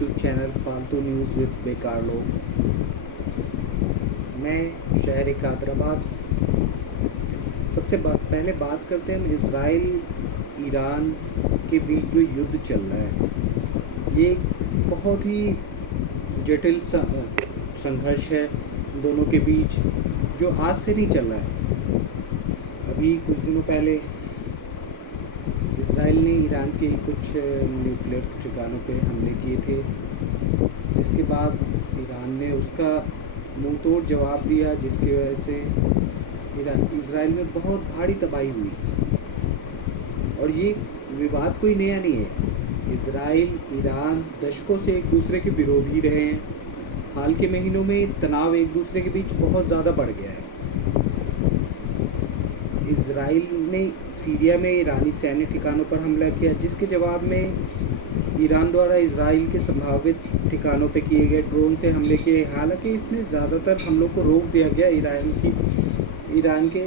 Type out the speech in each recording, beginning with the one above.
YouTube channel फालतू news with बेकार लोग। मैं शहर कादराबाद। पहले बात करते हैं इसराइल ईरान के बीच जो युद्ध चल रहा है। ये बहुत ही जटिल संघर्ष है दोनों के बीच, जो आज से नहीं चल रहा है। अभी कुछ दिनों पहले इसराइल ने ईरान के कुछ न्यूक्लियर ठिकानों पे हमले किए थे, जिसके बाद ईरान ने उसका मुंह तोड़ जवाब दिया, जिसकी वजह से इसराइल में बहुत भारी तबाही हुई। और ये विवाद कोई नया नहीं है। इसराइल ईरान दशकों से एक दूसरे के विरोधी रहे हैं। हाल के महीनों में तनाव एक दूसरे के बीच बहुत ज़्यादा बढ़ गया है। इसराइल ने सीरिया में ईरानी सैन्य ठिकानों पर हमला किया, जिसके जवाब में ईरान द्वारा इसराइल के संभावित ठिकानों पर किए गए ड्रोन से हमले किए। हालांकि इसमें ज़्यादातर हमलों को रोक दिया गया। ईरान के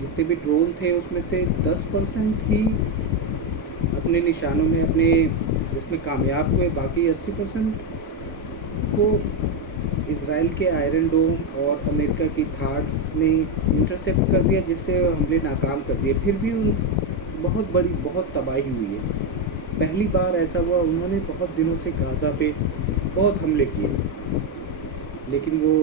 जितने भी ड्रोन थे उसमें से 10% ही अपने निशानों में इसमें कामयाब हुए। बाकी 80% को इसराइल के आयरन डोम और अमेरिका की थाड्स ने इंटरसेप्ट कर दिया, जिससे हमले नाकाम कर दिए। फिर भी बहुत तबाही हुई है। पहली बार ऐसा हुआ, उन्होंने बहुत दिनों से गाज़ा पे बहुत हमले किए, लेकिन वो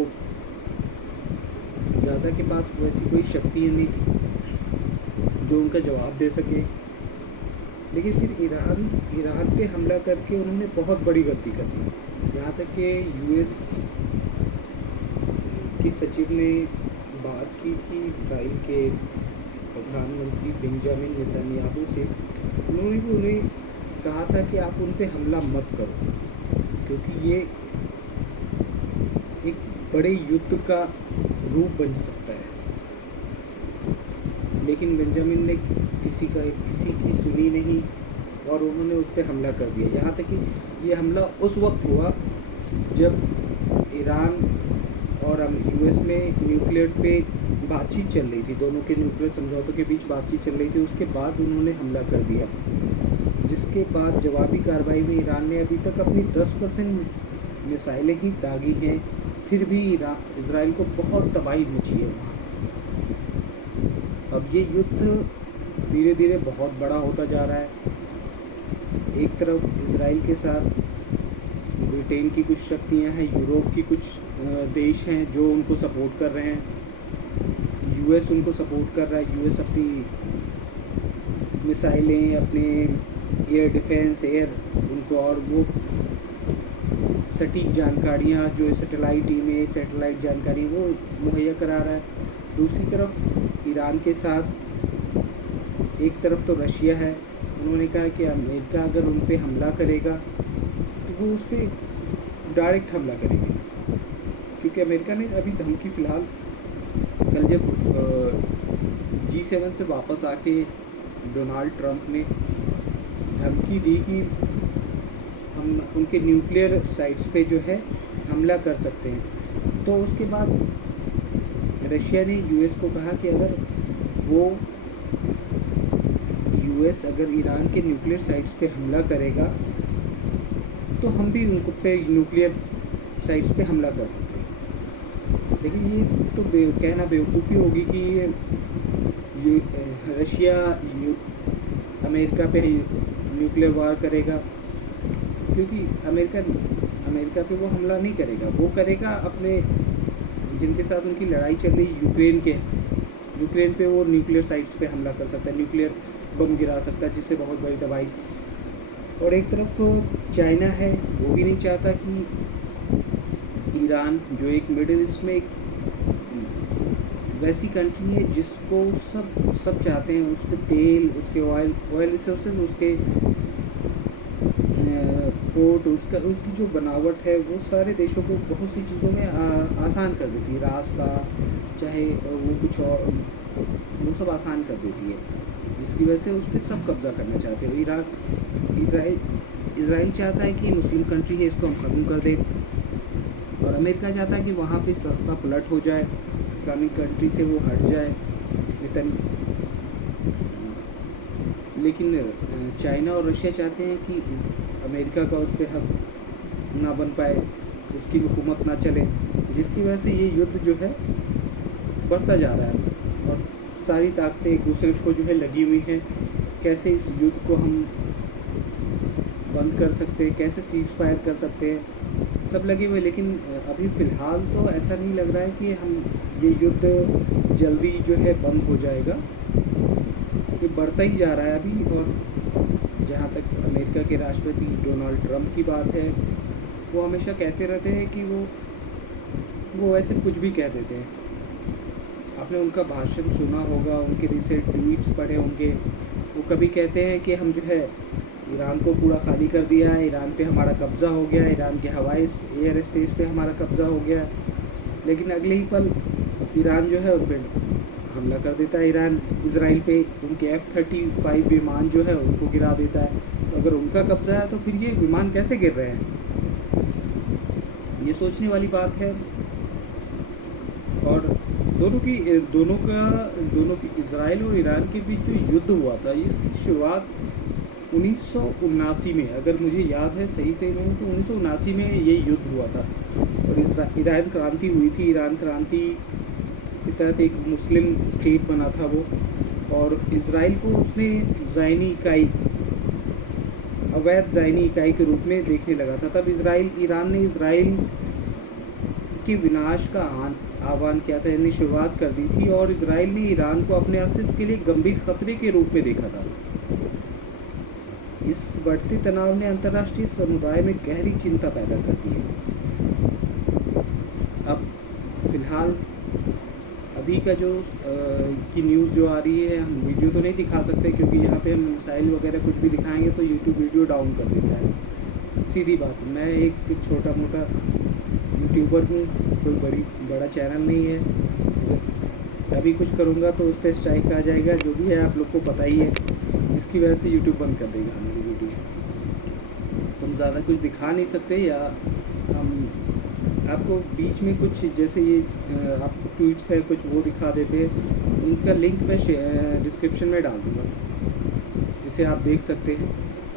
गाज़ा के पास वैसी कोई शक्तियाँ नहीं थी जो उनका जवाब दे सके। लेकिन फिर ईरान पे हमला करके उन्होंने बहुत बड़ी गलती कर दी। यहाँ तक कि यूएस की सचिव ने बात की थी इसराइल के प्रधानमंत्री बेंजामिन नेतन्याहू से। उन्होंने भी उन्हें कहा था कि आप उन पे हमला मत करो, क्योंकि ये एक बड़े युद्ध का रूप बन सकता है। लेकिन बेंजामिन ने किसी की सुनी नहीं और उन्होंने उस पर हमला कर दिया। यहाँ तक कि ये हमला उस वक्त हुआ जब ईरान और यूएस में न्यूक्लियर पे बातचीत चल रही थी। दोनों के न्यूक्लियर समझौतों के बीच बातचीत चल रही थी। उसके बाद उन्होंने हमला कर दिया, जिसके बाद जवाबी कार्रवाई में ईरान ने अभी तक अपनी 10% मिसाइलें ही दागी हैं। फिर भी इसराइल को बहुत तबाही मची है वहाँ। अब ये युद्ध धीरे धीरे बहुत बड़ा होता जा रहा है। एक तरफ इसराइल के साथ ब्रिटेन की कुछ शक्तियां हैं, यूरोप की कुछ देश हैं जो उनको सपोर्ट कर रहे हैं। यूएस उनको सपोर्ट कर रहा है। यूएस अपनी मिसाइलें, अपने एयर डिफेंस, उनको और वो सटीक जानकारियाँ जो सैटेलाइट जानकारी वो मुहैया करा रहा है। दूसरी तरफ ईरान के साथ एक तरफ तो रशिया है। उन्होंने कहा कि अमेरिका अगर उन पे हमला करेगा तो वो उस पर डायरेक्ट हमला करेंगे, क्योंकि अमेरिका ने अभी धमकी फ़िलहाल कल जब G7 से वापस आके डोनाल्ड ट्रंप ने धमकी दी कि हम उनके न्यूक्लियर साइट्स पे जो है हमला कर सकते हैं। तो उसके बाद रशिया ने यूएस को कहा कि यूएस अगर ईरान के न्यूक्लियर साइट्स पे हमला करेगा तो हम भी उनको पे न्यूक्लियर साइट्स पे हमला कर सकते हैं। लेकिन ये तो कहना बेवकूफ़ी होगी कि रशिया अमेरिका पे न्यूक्लियर वार करेगा, क्योंकि अमेरिका पे वो हमला नहीं करेगा। वो करेगा अपने जिनके साथ उनकी लड़ाई चल रही यूक्रेन पे वो न्यूक्लियर साइट्स पे हमला कर सकता है, न्यूक्लियर बम गिरा सकता है, जिससे बहुत बड़ी तबाही। और एक तरफ चाइना है, वो भी नहीं चाहता कि ईरान जो एक मिडिल ईस्ट में एक वैसी कंट्री है जिसको सब चाहते हैं, उसके तेल, उसके ऑयल रिसोर्सेज, उसके पोर्ट, उसकी जो बनावट है वो सारे देशों को बहुत सी चीज़ों में आसान कर देती है। रास्ता चाहे वो कुछ और, वो सब आसान कर देती है, जिसकी वजह से उस पर सब कब्ज़ा करना चाहते हैं। इसराइल चाहता है कि मुस्लिम कंट्री है, इसको हम ख़त्म कर दें, और अमेरिका चाहता है कि वहाँ पे सत्ता पलट हो जाए, इस्लामिक कंट्री से वो हट जाए। लेकिन चाइना और रशिया चाहते हैं कि अमेरिका का उस पर हक ना बन पाए, उसकी हुकूमत ना चले, जिसकी वजह से ये युद्ध जो है बढ़ता जा रहा है और सारी ताकतें एक दूसरे को जो है लगी हुई हैं। कैसे इस युद्ध को हम बंद कर सकते हैं, कैसे सीज़ फायर कर सकते हैं, सब लगे हुए। लेकिन अभी फ़िलहाल तो ऐसा नहीं लग रहा है कि हम ये युद्ध जल्दी जो है बंद हो जाएगा। ये बढ़ता ही जा रहा है अभी। और जहाँ तक अमेरिका के राष्ट्रपति डोनाल्ड ट्रंप की बात है, वो हमेशा कहते रहते हैं कि वो ऐसे कुछ भी कह देते हैं। आपने उनका भाषण सुना होगा, उनके रिसेंट ट्वीट्स पढ़े होंगे। वो कभी कहते हैं कि हम जो है ईरान को पूरा खाली कर दिया है, ईरान पे हमारा कब्ज़ा हो गया, ईरान के हवाई एयर स्पेस पे हमारा कब्ज़ा हो गया। लेकिन अगले ही पल ईरान जो है उन पर हमला कर देता है। ईरान इजराइल पे उनके F-35 विमान जो है उनको गिरा देता है। तो अगर उनका कब्ज़ा है तो फिर ये विमान कैसे गिर रहे हैं, ये सोचने वाली बात है। और दोनों की इजराइल और ईरान के बीच जो युद्ध हुआ था, इसकी शुरुआत 1979 में, अगर मुझे याद है सही से नहीं तो 1979 में ये युद्ध हुआ था। और ईरान क्रांति हुई थी। ईरान क्रांति के तहत एक मुस्लिम स्टेट बना था वो, और इजराइल को उसने ज़ायनी इकाई, अवैध ज़ायनी इकाई के रूप में देखने लगा था। तब ईरान ने इजराइल के विनाश का आह्वान किया था, यानी शुरुआत कर दी थी। और इजराइल ने ईरान को अपने अस्तित्व के लिए गंभीर खतरे के रूप में देखा था। इस बढ़ते तनाव ने अंतर्राष्ट्रीय समुदाय में गहरी चिंता पैदा कर दी है। अब फिलहाल अभी का जो की न्यूज़ जो आ रही है, हम वीडियो तो नहीं दिखा सकते क्योंकि यहाँ पे हम मिसाइल वगैरह कुछ भी दिखाएंगे तो यूट्यूब वीडियो डाउन कर देता है। सीधी बात, मैं एक छोटा मोटा यूट्यूबर हूँ, कोई बड़ा चैनल नहीं है। अभी कुछ करूँगा तो उस पर स्ट्राइक आ जाएगा, जो भी है आप लोग को पता ही है, जिसकी वजह से यूट्यूब बंद कर देगा हमारी वीडियो। तुम ज़्यादा कुछ दिखा नहीं सकते, या हम आपको बीच में कुछ जैसे ये आप ट्वीट्स है कुछ वो दिखा देते हैं, उनका लिंक मैं डिस्क्रिप्शन में डाल दूँगा, जिसे आप देख सकते हैं।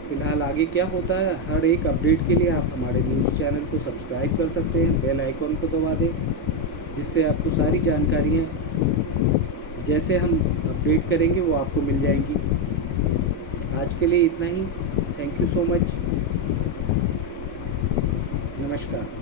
फ़िलहाल आगे क्या होता है, हर एक अपडेट के लिए आप हमारे न्यूज़ चैनल को सब्सक्राइब कर सकते हैं, बेल आइकॉन को दबा दें, जिससे आपको सारी जानकारियाँ जैसे हम अपडेट करेंगे वो आपको मिल जाएंगी। आज के लिए इतना ही। Thank you so much. नमस्कार।